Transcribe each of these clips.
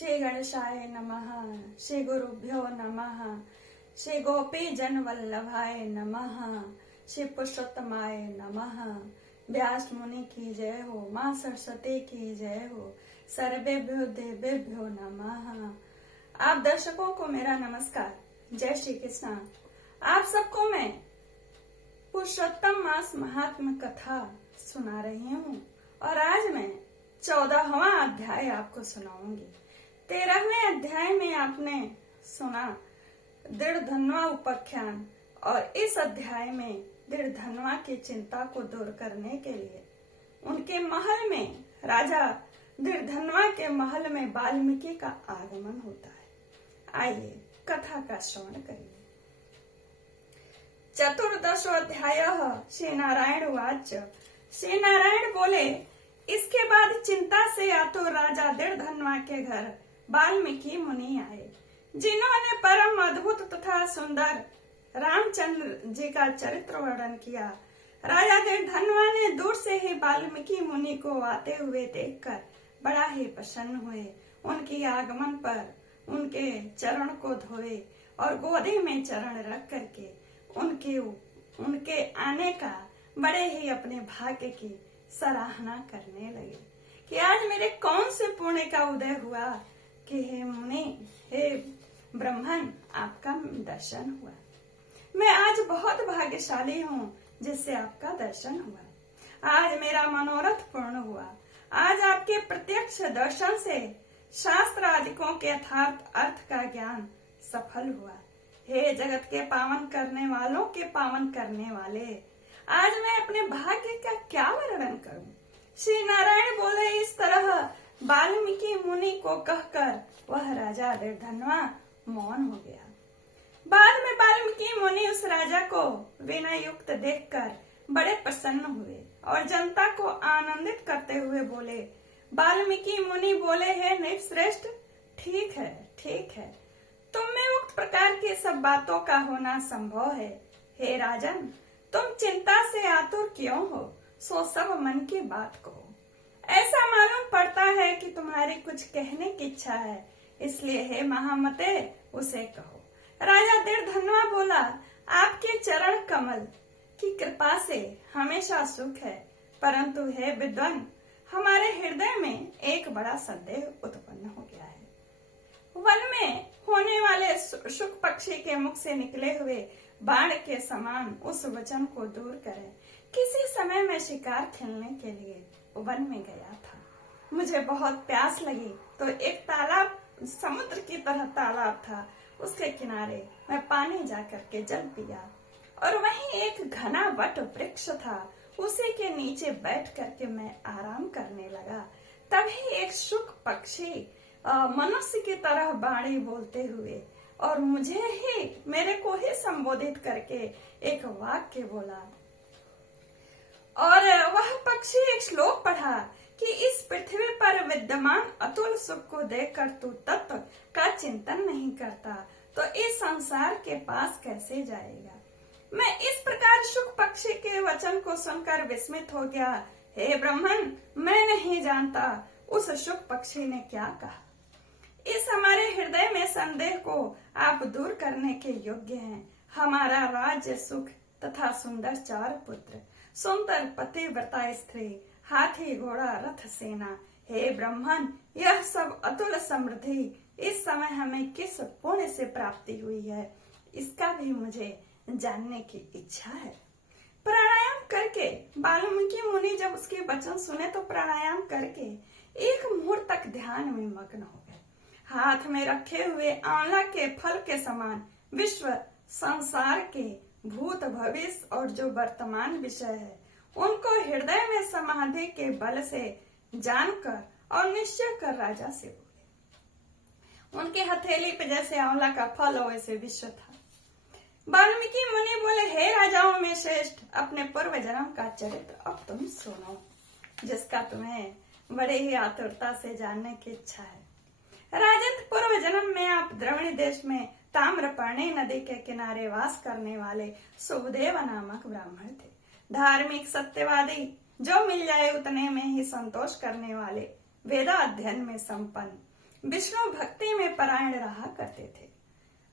श्री गणेशाय नमः। श्री गुरुभ्यो नमः। श्री गोपी जन वल्लभाय नमः। श्री पुरुषोत्तमाय नमः। व्यास मुनि की जय हो, माँ सरस्वती की जय हो, सर्वेभ्यो देवेभ्यो नमः। आप दर्शकों को मेरा नमस्कार, जय श्री कृष्ण। आप सबको मैं पुरुषोत्तम मास महात्म कथा सुना रही हूँ और आज मैं 14वां अध्याय आपको सुनाऊंगी। 13वें अध्याय में आपने सुना दृढ़धन्वा उपाख्यान और इस अध्याय में दृढ़धन्वा की चिंता को दूर करने के लिए उनके महल में, राजा दृढ़धन्वा के महल में वाल्मीकि का आगमन होता है। आइए कथा का श्रवण करिए। चतुर्दशोऽध्याय श्री नारायण उवाच। श्री नारायण बोले, इसके बाद चिंता से आतुर राजा दृढ़धन्वा के घर वाल्मीकि मुनि आए, जिन्होंने परम अद्भुत तथा सुंदर रामचंद्र जी का चरित्र वर्णन किया। राजा दृढ़धन्वा ने दूर से ही वाल्मीकि मुनि को आते हुए देखकर बड़ा ही प्रसन्न हुए। उनकी आगमन पर उनके चरण को धोए और गोदी में चरण रख करके उनके आने का बड़े ही अपने भाग्य की सराहना करने लगे कि आज मेरे कौन से पुण्य का उदय हुआ कि हे मुनि, हे ब्राह्मण, आपका दर्शन हुआ। मैं आज बहुत भाग्यशाली हूँ जिससे आपका दर्शन हुआ। आज मेरा मनोरथ पूर्ण हुआ। आज आपके प्रत्यक्ष दर्शन से शास्त्र आदिकों के यथार्थ अर्थ का ज्ञान सफल हुआ। हे जगत के पावन करने वालों के पावन करने वाले, आज मैं अपने भाग्य का क्या वर्णन करूं। श्री नारायण बोले। इस तरह वाल्मीकि मुनि को कहकर वह राजा दृढ़धन्वा मौन हो गया। बाद में वाल्मीकि मुनि उस राजा को विनय युक्त देखकर बड़े प्रसन्न हुए और जनता को आनंदित करते हुए बोले। वाल्मीकि मुनि बोले, हे नृपश्रेष्ठ, ठीक है, ठीक है, तुम में उक्त प्रकार की सब बातों का होना संभव है। हे राजन, तुम चिंता से आतुर क्यों हो, सो सब मन की बात कहो। ऐसा मालूम पड़ता है कि तुम्हारी कुछ कहने की इच्छा है, इसलिए हे महामते उसे कहो। राजा दृढ़धन्वा बोला, आपके चरण कमल की कृपा से हमेशा सुख है, परंतु हे विद्वान, हमारे हृदय में एक बड़ा संदेह उत्पन्न हो गया है। वन में होने वाले शुक पक्षी के मुख से निकले हुए बाण के समान उस वचन को दूर करें। किसी समय मैं शिकार खेलने के लिए वन में गया था। मुझे बहुत प्यास लगी तो एक तालाब, समुद्र की तरह तालाब था, उसके किनारे मैं पानी जाकर के जल पिया और वहीं एक घना वट वृक्ष था, उसी के नीचे बैठ करके मैं आराम करने लगा। तभी एक शुक पक्षी मनुष्य की तरह वाणी बोलते हुए और मेरे को ही संबोधित करके एक वाक्य बोला और वह पक्षी एक श्लोक पढ़ा कि इस पृथ्वी पर विद्यमान अतुल सुख को देखकर तू तत्व का चिंतन नहीं करता तो इस संसार के पास कैसे जाएगा। मैं इस प्रकार शुक पक्षी के वचन को सुनकर विस्मित हो गया। हे ब्राह्मण, मैं नहीं जानता उस शुक पक्षी ने क्या कहा। इस हमारे हृदय में संदेह को आप दूर करने के योग्य हैं। हमारा राज्य सुख तथा सुंदर 4 पुत्र, सुंदर पतिव्रता स्त्री, हाथी घोड़ा रथ सेना। हे ब्राह्मण, यह सब अतुल समृद्धि इस समय हमें किस पुण्य से प्राप्ति हुई है, इसका भी मुझे जानने की इच्छा है। प्राणायाम करके वाल्मीकि मुनि जब उसके वचन सुने तो प्राणायाम करके एक मुहूर्त तक ध्यान में मग्न हो गए। हाथ में रखे हुए आंवला के फल के समान विश्व संसार के भूत भविष्य और जो वर्तमान विषय है उनको हृदय में समाधि के बल से जानकर और निश्चय कर राजा से बोले। उनके हथेली पे जैसे आंवला का फल हो वैसे विश्व था। वाल्मीकि मुनि बोले, हे राजाओं में श्रेष्ठ, अपने पूर्व जन्म का चरित्र अब तुम सुनो, जिसका तुम्हें बड़े ही आतुरता से जानने की इच्छा है। राजन, पूर्व जन्म में आप द्रविड़ देश में ताम्रपर्णी नदी के किनारे वास करने वाले सुबदेव नामक ब्राह्मण थे। धार्मिक, सत्यवादी, जो मिल जाए उतने में ही संतोष करने वाले, वेदा अध्ययन में संपन्न, विष्णु भक्ति में परायण रहा करते थे।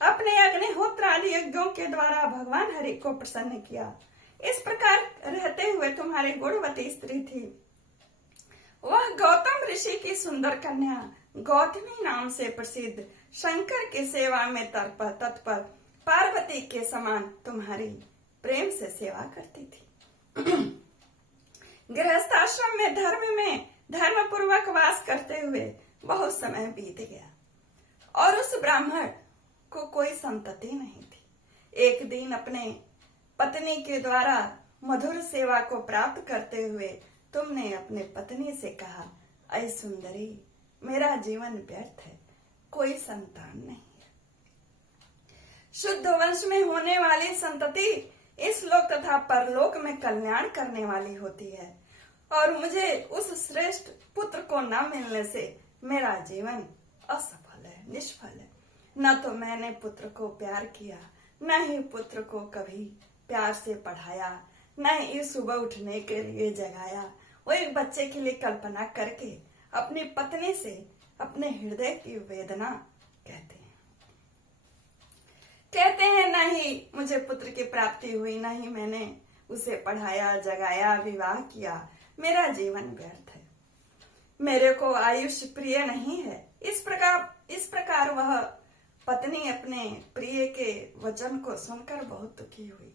अपने अग्निहोत्र आदि यज्ञों के द्वारा भगवान हरि को प्रसन्न किया। इस प्रकार रहते हुए तुम्हारी गुणवती स्त्री थी। वह गौतम ऋषि की सुंदर कन्या गौतमी नाम से प्रसिद्ध शंकर की सेवा में तत्पर पार्वती के समान तुम्हारी प्रेम से सेवा करती थी। गृहस्थाश्रम में धर्म पूर्वक वास करते हुए बहुत समय बीत गया और उस ब्राह्मण को कोई संतति नहीं थी। एक दिन अपने पत्नी के द्वारा मधुर सेवा को प्राप्त करते हुए तुमने अपने पत्नी से कहा, ऐ सुंदरी, मेरा जीवन व्यर्थ है, कोई संतान नहीं है। शुद्ध वंश में होने वाली संतति इस लोक तथा परलोक में कल्याण करने वाली होती है और मुझे उस श्रेष्ठ पुत्र को न मिलने से मेरा जीवन असफल है, निष्फल है। न तो मैंने पुत्र को प्यार किया, न ही पुत्र को कभी प्यार से पढ़ाया, न ही सुबह उठने के लिए जगाया। वो एक बच्चे के लिए कल्पना करके अपनी पत्नी से अपने हृदय की वेदना कहते हैं न ही मुझे पुत्र की प्राप्ति हुई, न ही मैंने उसे पढ़ाया, जगाया, विवाह किया। मेरा जीवन व्यर्थ है, मेरे को आयुष प्रिय नहीं है। इस प्रकार वह पत्नी अपने प्रिय के वचन को सुनकर बहुत दुखी हुई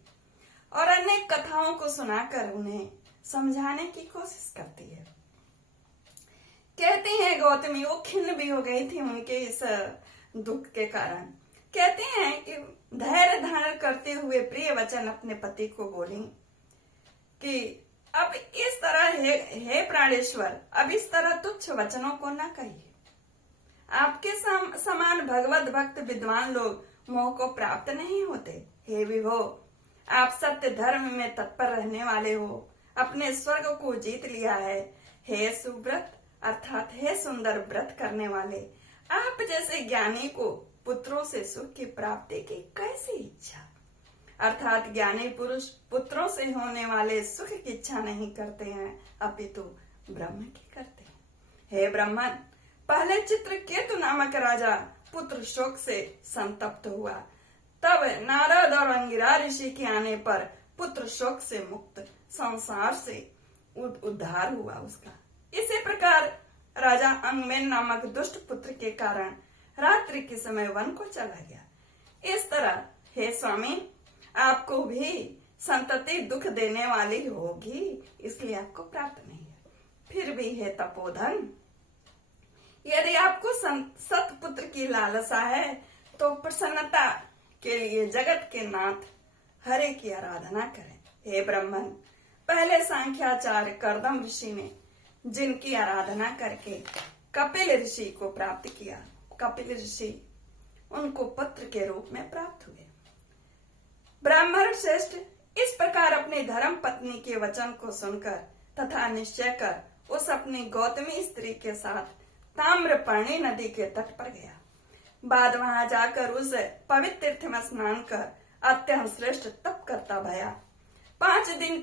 और अनेक कथाओं को सुनाकर उन्हें समझाने की कोशिश करती है। कहती है गौतमी, वो खिन्न भी हो गई थी उनके इस दुख के कारण। कहते हैं कि धैर्य धारण करते हुए प्रिय वचन अपने पति को बोली कि अब इस तरह हे प्राणेश्वर, अब इस तरह तुच्छ वचनों को न कहिए। आपके समान भगवत भक्त विद्वान लोग मोह को प्राप्त नहीं होते। हे विभो, आप सत्य धर्म में तत्पर रहने वाले हो, अपने स्वर्ग को जीत लिया है। हे सुव्रत अर्थात हे सुंदर व्रत करने वाले, आप जैसे ज्ञानी को पुत्रों से सुख की प्राप्ति की कैसी इच्छा, अर्थात ज्ञानी पुरुष पुत्रों से होने वाले सुख की इच्छा नहीं करते हैं, अपितु ब्रह्म की करते हैं। हे ब्राह्मण, पहले चित्रकेतु नामक राजा पुत्र शोक से संतप्त हुआ, तब नारद और अंगिरा ऋषि के आने पर पुत्र शोक से मुक्त संसार से उद्धार हुआ उसका। इसी प्रकार राजा अंगमेन नामक दुष्ट पुत्र के कारण रात्रि के समय वन को चला गया। इस तरह हे स्वामी, आपको भी संतति दुख देने वाली होगी, इसलिए आपको प्राप्त नहीं है। फिर भी हे तपोधन, यदि आपको सतपुत्र की लालसा है तो प्रसन्नता के लिए जगत के नाथ हरे की आराधना करें। हे ब्राह्मण, पहले सांख्याचार्य कर्दम ऋषि ने जिनकी आराधना करके कपिल ऋषि को प्राप्त किया, कपिल ऋषि उनको पुत्र के रूप में प्राप्त हुए। ब्राह्मण श्रेष्ठ इस प्रकार अपनी धर्म पत्नी के वचन को सुनकर तथा निश्चय कर उस अपनी गौतमी स्त्री के साथ ताम्रपर्णी नदी के तट पर गया। बाद वहां जाकर उस पवित्र तीर्थ में स्नान कर अत्यंत श्रेष्ठ तप करता भया। 5 दिन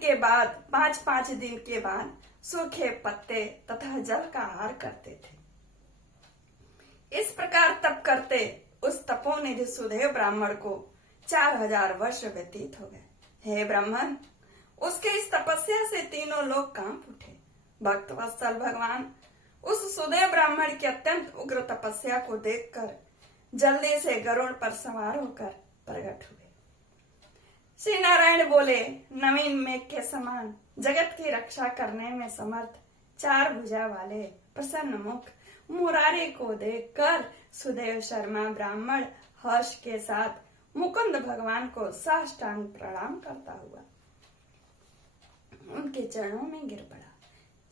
के बाद सूखे पत्ते तथा जल का आहार करते थे। इस प्रकार तप करते उस तपोनिधि सुदेव ब्राह्मण को 4000 वर्ष व्यतीत हो गए। हे ब्राह्मण, उसके इस तपस्या से तीनों लोग कांप उठे। भक्त वत्सल भगवान उस सुदेव ब्राह्मण की अत्यंत उग्र तपस्या को देखकर जल्दी से गरुड़ पर सवार होकर प्रकट हुए। श्री नारायण बोले, नवीन मेघ के समान जगत की रक्षा करने में समर्थ 4 भुजा वाले प्रसन्न मुख मुरारी को देखकर सुदेव शर्मा ब्राह्मण हर्ष के साथ मुकुंद भगवान को साष्टांग प्रणाम करता हुआ उनके चरणों में गिर पड़ा।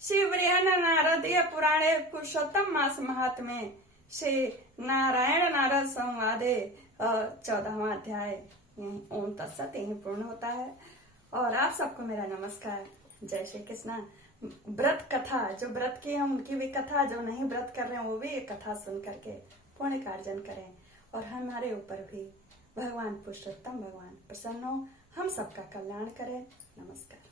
शिवरियन नारदीय पुराणे पुरुषोत्तम मास महात्म्य श्री नारायण नारद संवादे 14वां अध्याय ओम तत्सत यही पूर्ण होता है। और आप सबको मेरा नमस्कार, जय श्री कृष्णा। व्रत कथा, जो व्रत की है उनकी भी कथा, जो नहीं व्रत कर रहे हैं वो भी एक कथा सुन करके पुण्य कार्जन करें और हमारे ऊपर भी भगवान पुरुषोत्तम भगवान प्रसन्न हो, हम सबका कल्याण करें। नमस्कार।